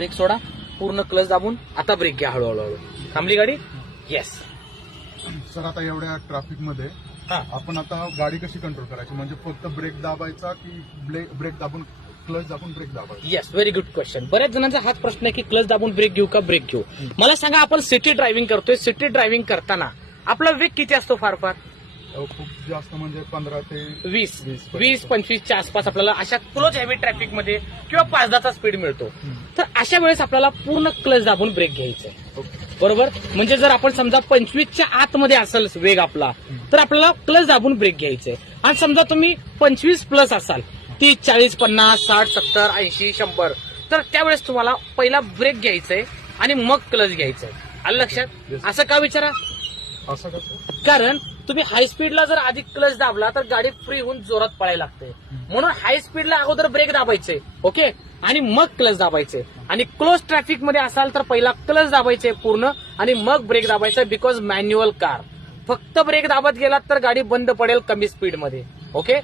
Break सोडा. पूर्ण clutch दाबून आता ब्रेक घ्या हळूहळू. हळू थांबली गाडी? येस सर आता एवढ्या ट्रॅफिकमध्ये हा. आपण आता गाडी कशी कंट्रोल करायची? म्हणजे फक्त ब्रेक दाबायचा की ब्रेक दाबून क्लच दाबून ब्रेक दाबायचा? येस व्हेरी गुड क्वेश्चन बऱ्याच जणांचा हाच प्रश्न आहे की क्लच दाबून ब्रेक घेऊ का ब्रेक घेऊ? मला सांगा आपण सिटी ड्रायव्हिंग करतोय. सिटी ड्रायव्हिंग करताना आपला वेग किती असतो फार फार? खूप जास्त म्हणजे पंधरा ते वीस वीस पंचवीसच्या आसपास आपल्याला अशा क्लोज हेवी ट्रॅफिकमध्ये किंवा पाच दहाचा स्पीड मिळतो तर अशा वेळेस आपल्याला पूर्ण क्लच दाबून ब्रेक घ्यायचा आहे. बरोबर? म्हणजे जर आपण समजा पंचवीसच्या आतमध्ये असेल वेग आपला तर आपल्याला क्लच दाबून ब्रेक घ्यायचंय आणि समजा तुम्ही पंचवीस प्लस असाल तीस चाळीस पन्नास साठ सत्तर ऐंशी शंभर तर त्यावेळेस तुम्हाला पहिला ब्रेक घ्यायचंय आणि मग क्लच घ्यायचंय आलं लक्षात. असं का विचारा? असं कसं? कारण तुम्ही हाय स्पीडला जर आधी क्लच दाबला तर गाडी फ्री होऊन जोरात पळायला लागते. म्हणून हाय स्पीडला अगोदर ब्रेक दाबायचे ओके आणि मग क्लच दाबायचे. आणि क्लोज ट्रॅफिकमध्ये असाल तर पहिला क्लच दाबायचे पूर्ण आणि मग ब्रेक दाबायचा बिकॉज मॅन्युअल कार फक्त ब्रेक दाबत गेलात तर गाडी बंद पडेल कमी स्पीडमध्ये ओके